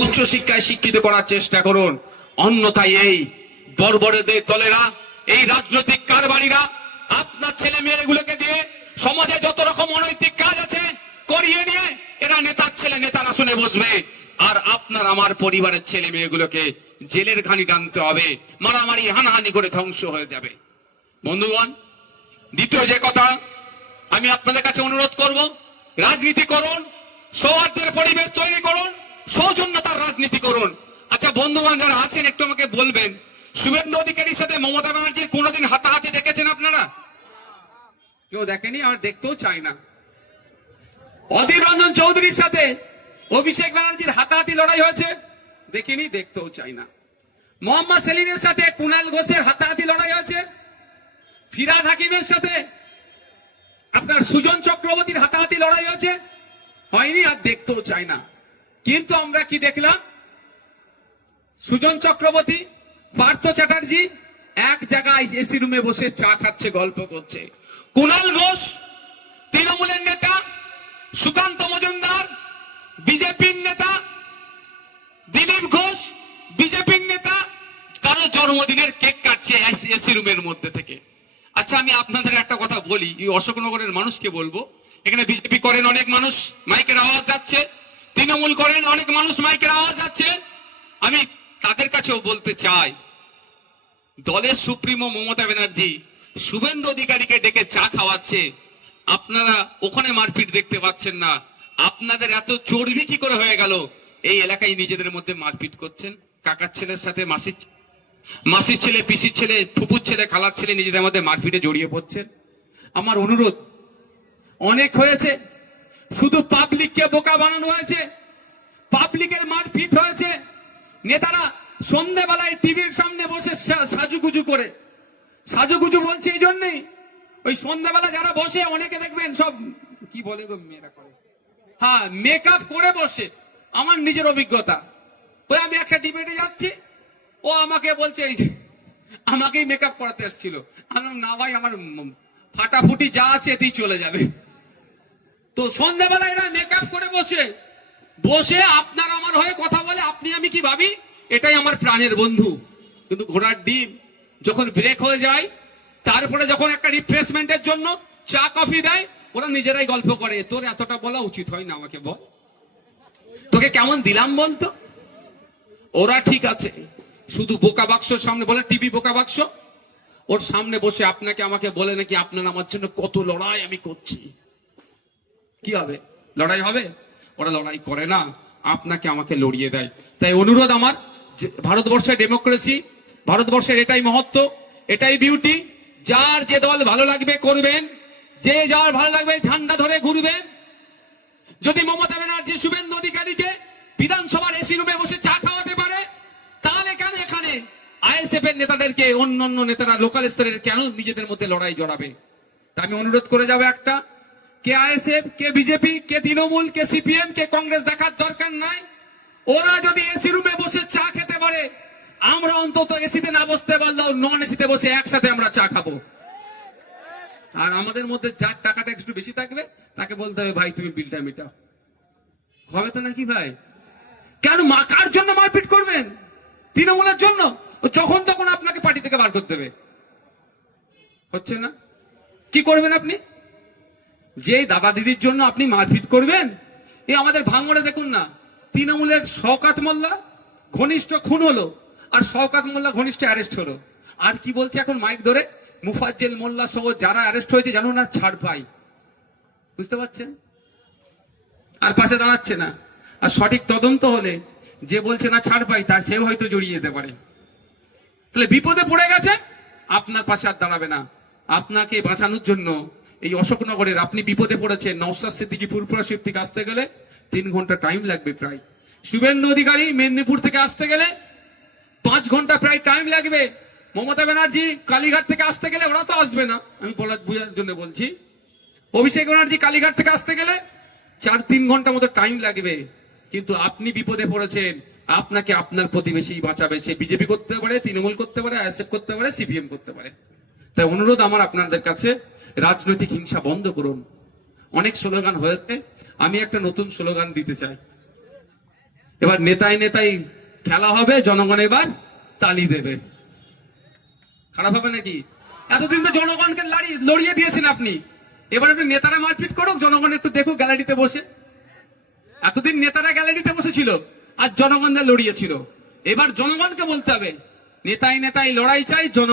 উচ্চশিক্ষায় শিক্ষিত করার চেষ্টা করুন। অন্যথায় এই বর্বরদের দলেরা, এই রাজনৈতিক কারবারিরা আপনার ছেলে মেয়েগুলোকে দিয়ে সমাজে যত রকম অনৈতিক কাজ আছে করিয়ে নিয়ে এরা নেতার ছেলে নেতার আসনে বসবে, আর আপনার আমার পরিবারের ছেলে মেয়েগুলোকে জেলের ঘানি টানতে হবে, মারামারি হানাহানি করে ধ্বংস হয়ে যাবে। বন্ধুগণ, দ্বিতীয় যে কথা আমি আপনাদের কাছে অনুরোধ করব, রাজনীতি করুন, সৌহার্দ্যের পরিবেশ তৈরি করুন, সৌজন্যতার রাজনীতি করুন। আচ্ছা বন্ধুগণ যারা আছেন একটু আমাকে বলবেন, শুভেন্দু অধিকারীর সাথে মমতা ব্যানার্জির কোনোদিন হাতাহাতি দেখেছেন আপনারা? কেউ দেখেনি, আর দেখতেও চাই না। অধীর রঞ্জন চৌধুরীর সাথে অভিষেক ব্যানার্জির হাতাহাতি লড়াই হয়েছে? দেখিনি, দেখতেও চাই না। মোহাম্মদ সেলিমের সাথে কুণাল ঘোষের হাতাহাতি লড়াই হয়েছে? ফিরহাদ হাকিমের সাথে আপনার সুজন চক্রবর্তীর হাতাহাতি লড়াই হয়েছে? হয়নি, আর দেখতেও চাই না। কিন্তু আমরা কি দেখলাম? সুজন চক্রবর্তী, পার্থ চ্যাটার্জি এক জায়গায় এসি রুমে বসে চা খাচ্ছে, গল্প করছে। কুণাল ঘোষ তৃণমূলের নেতা, সুকান্ত মজুমদার বিজেপির নেতা, দিলীপ ঘোষ বিজেপির নেতা, কারো জন্মদিনের কেক কাটছে এসি রুমের মধ্যে থেকে। আচ্ছা আমি আপনাদের একটা কথা বলি, এই অশোকনগরের মানুষকে বলবো, এখানে বিজেপি করেন অনেক মানুষ, মাইকের আওয়াজ যাচ্ছে, তৃণমূল করেন অনেক মানুষ, মাইকের আওয়াজ যাচ্ছে। আমি তাদের কাছেও বলতে চাই, দলের সুপ্রিমো মমতা ব্যানার্জি শুভেন্দু অধিকারীকে ডেকে চা খাওয়াচ্ছে, আপনারা ওখানে মারপিট দেখতে পাচ্ছেন না। আপনাদের এত চর্বি কি করে হয়ে গেল এই এলাকায় নিজেদের মধ্যে মারপিট করছেন? কাকার ছেলের সাথে মাসির ছেলে, পিসির ছেলে, ফুপুর ছেলে, খালার ছেলে নিজেদের মধ্যে মারপিটে জড়িয়ে পড়ছেন। আমার অনুরোধ, অনেক হয়েছে, শুধু পাবলিককে বোকা বানানো হয়েছে, পাবলিকের মারপিট হয়েছে। নেতারা সন্ধ্যেবেলায় টিভির সামনে বসে সাজুগুজু করে, সাজুগুজু বলছে এই জন্যই, ওই সন্ধ্যাবেলা যারা বসে অনেকে দেখবেন সব কি বলে গো মেয়েরা করে, হ্যাঁ মেকআপ করে বসে। আমার নিজের অভিজ্ঞতা, ওই আমি একটা ডিবেটে যাচ্ছি, ও আমাকে বলছে এই যে আমাকেই মেকআপ করাতে এসেছিল। আমি না ভাই, আমার ফাটাফুটি যা আছে এতেই চলে যাবে। তো সন্ধ্যাবেলা এরা মেকআপ করে বসে বসে আপনার আমার হয়ে কথা বলে, আপনি আমি কি ভাবি এটাই আমার প্রাণের বন্ধু। কিন্তু ঘোড়ার ডিম যখন ব্রেক হয়ে যায়, তারপরে যখন একটা রিফ্রেশমেন্টের জন্য চা কফি দেয়, ওরা নিজেরাই গল্প করে, তোর এতটা বলা উচিত হয় না, আমাকে বল তোকে কেমন দিলাম বলতো। ওরা ঠিক আছে, শুধু বোকা বাক্সর সামনে বলে, টিভি বোকা বাক্স, ওর সামনে বসে আপনাকে আমাকে বলে নাকি আপনার আমার জন্য কত লড়াই আমি করছি। কি হবে? লড়াই হবে? ওরা লড়াই করে না, আপনাকে আমাকে লড়িয়ে দেয়। তাই অনুরোধ আমার, ভারতবর্ষের ডেমোক্রেসি, ভারতবর্ষের এটাই মহত্ব, এটাই বিউটি। যার যে দল ভালো লাগবে করবেন, যে যার ভালো লাগবে ঝান্ডা ধরে ঘুরবেন। যদি মমতা ব্যানার্জি শুভেন্দু অধিকারীকে বিধানসভার এসি রুমে বসে চা খাওয়াতে পারে, তাহলে কেন এখানে আইএসএফ এর নেতাদেরকে অন্যান্য নেতারা লোকাল স্তরের কেন নিজেদের মধ্যে লড়াই জড়াবে? তা আমি অনুরোধ করে যাবো একটা, কে আইএসএফ, কে বিজেপি, কে তৃণমূল, কে সিপিএম, কে কংগ্রেস দেখার দরকার নাই। ওরা যদি এসি রুমে বসে চা খেতে পারে, আমরা অন্তত এসিতে না বসতে পারলেও নন এসিতে বসে একসাথে আমরা চা খাবো। আর আমাদের মধ্যে যার টাকাটা একটু বেশি থাকবে তাকে বলতে হবে ভাই তুমি বিলটা মেটাও। হবে তো নাকি ভাই? কেন কার জন্য মারপিট করবেন? তৃণমূলের জন্য? যখন তখন আপনাকে পার্টি থেকে বার করতে দেবে, হচ্ছে না? কি করবেন আপনি? যে দাদা দিদির জন্য আপনি মারপিট করবেন? এই আমাদের ভাঙড়ে দেখুন না, তৃণমূলের শওকত মোল্লা ঘনিষ্ঠ খুন হলো, আর শওকত মোল্লা ঘনিষ্ঠ অ্যারেস্ট হলো। আর কি বলছে এখন মাইক ধরে, মুফাজ্জেল মোল্লা সহ যারা অ্যারেস্ট হয়েছে জানো না ছাড় পাই। বুঝতে পারছেন? আর পাশে দাঁড়াচ্ছে না। আর সঠিক তদন্ত হলে যে বলছে না ছাড় পাই, তা সেও হয়তো জড়িয়ে যেতে পারে। তাহলে বিপদে পড়ে গেছে, আপনার পাশে আর দাঁড়াবে না। আপনাকে বাঁচানোর জন্য এই অশোকনগরের আপনি বিপদে পড়েছেন, নওশাদ সিদ্দিকী ফুরফুরা শিব থেকে আসতে গেলে 3 ঘন্টা টাইম লাগবে প্রায়। শুভেন্দু অধিকারী মেদিনীপুর থেকে আসতে গেলে 5 ঘন্টা প্রায় টাইম লাগবে। মমতা ব্যানার্জি কালীঘাট থেকে আসতে গেলে, ওরা তো আসবে না, আমি বলার বুঝার জন্য বলছি, অভিষেক ব্যানার্জি কালীঘাট থেকে আসতে গেলে 4-3 ঘন্টা মতো টাইম লাগবে। কিন্তু আপনি বিপদে পড়েছেন, আপনাকে আপনার প্রতিবেশী বাঁচাবে। সে বিজেপি করতে পারে, তৃণমূল করতে পারে, আইএসএফ করতে পারে, সিপিএম করতে পারে। তাই অনুরোধ আমার আপনাদের কাছে, রাজনৈতিক হিংসা বন্ধ করুন। অনেক স্লোগান হয়েছে, আমি একটা নতুন স্লোগান দিতে চাই। এবার নেতাই নেতাই খেলা হবে, জনগণ এবার তালি দেবে। খারাপ হবে নাকি? এতদিন তো জনগণকে লড়িয়ে দিয়েছেন আপনি, এবার একটু নেতারা মারপিট করুক, জনগণ একটু দেখুক গ্যালারিতে বসে। এতদিন নেতারা গ্যালারিতে বসেছিল আর জনগণদের লড়িয়েছিল, এবার জনগণকে বলতে হবে নেতাই নেতাই লড়াই চাই, জনগণ